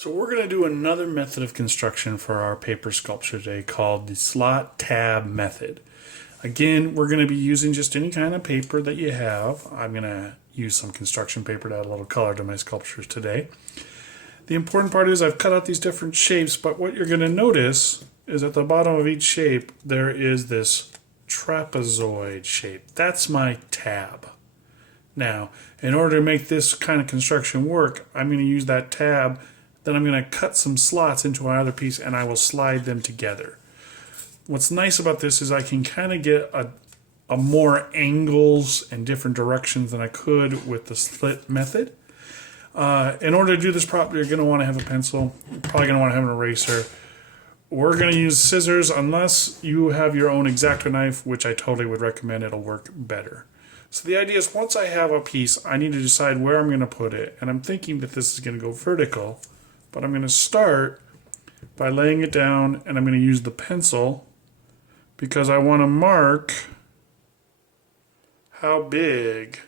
So we're going to do another method of construction for our paper sculpture today called the slot tab method. Again, we're going to be using just any kind of paper that you have. I'm going to use some construction paper to add a little color to my sculptures today. The important part is I've cut out these different shapes, but what you're going to notice is at the bottom of each shape there is this trapezoid shape. That's my tab. Now, in order to make this kind of construction work, I'm going to use that tab. Then I'm going to cut some slots into my other piece and I will slide them together. What's nice about this is I can kind of get a more angles and different directions than I could with the slit method. In order to do this properly, you're going to want to have a pencil. You're probably going to want to have an eraser. We're going to use scissors unless you have your own X-Acto knife, which I totally would recommend. It'll work better. So the idea is once I have a piece, I need to decide where I'm going to put it. And I'm thinking that this is going to go vertical. But I'm going to start by laying it down, and I'm going to use the pencil because I want to mark how big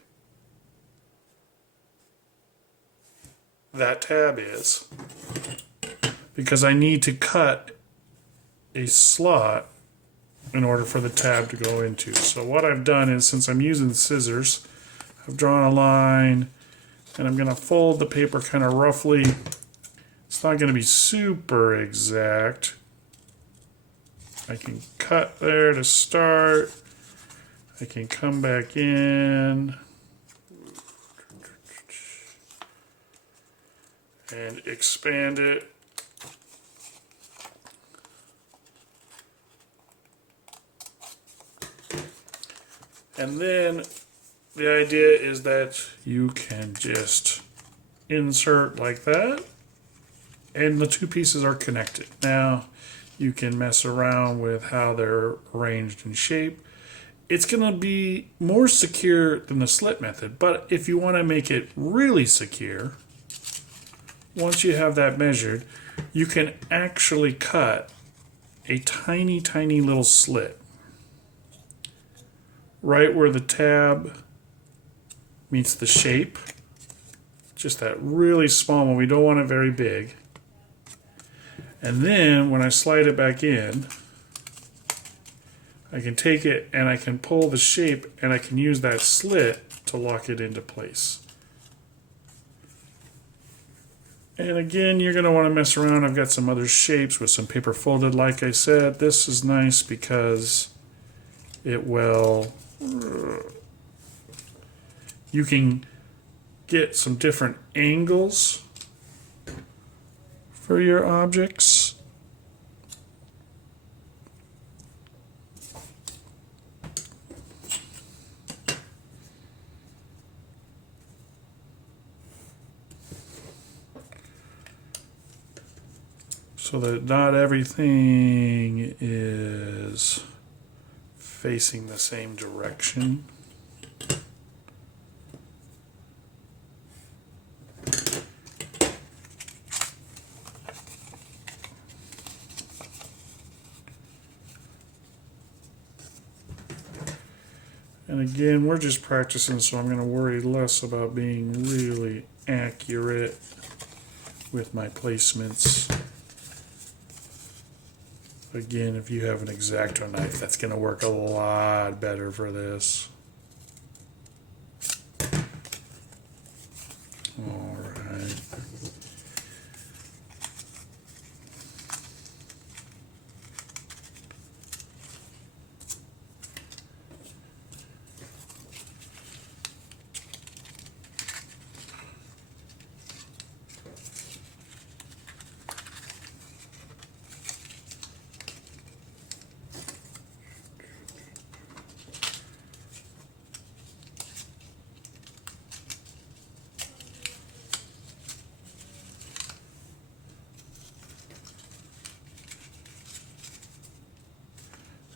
that tab is, because I need to cut a slot in order for the tab to go into. So what I've done is, since I'm using scissors, I've drawn a line and I'm going to fold the paper kind of roughly. It's not going to be super exact. I can cut there to start. I can come back in and expand it. And then the idea is that you can just insert like that, and the two pieces are connected. Now you can mess around with how they're arranged in shape. It's going to be more secure than the slit method, but if you want to make it really secure, once you have that measured, you can actually cut a tiny, tiny little slit right where the tab meets the shape. Just that really small one. We don't want it very big. And then when I slide it back in, I can take it and I can pull the shape and I can use that slit to lock it into place. And again, you're going to want to mess around. I've got some other shapes with some paper folded. Like I said, this is nice because it will, you can get some different angles for your objects. So that not everything is facing the same direction. And again, we're just practicing, so I'm going to worry less about being really accurate with my placements. Again, if you have an X-Acto knife, that's going to work a lot better for this. All right.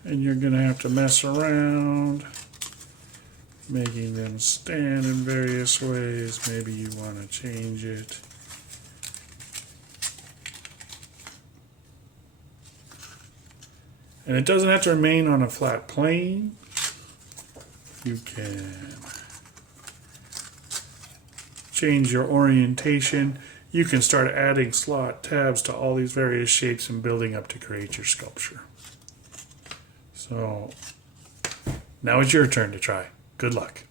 And you're going to have to mess around, making them stand in various ways. Maybe you want to change it. And it doesn't have to remain on a flat plane. You can change your orientation. you can start adding slot tabs to all these various shapes and building up to create your sculpture. So now it's your turn to try. Good luck.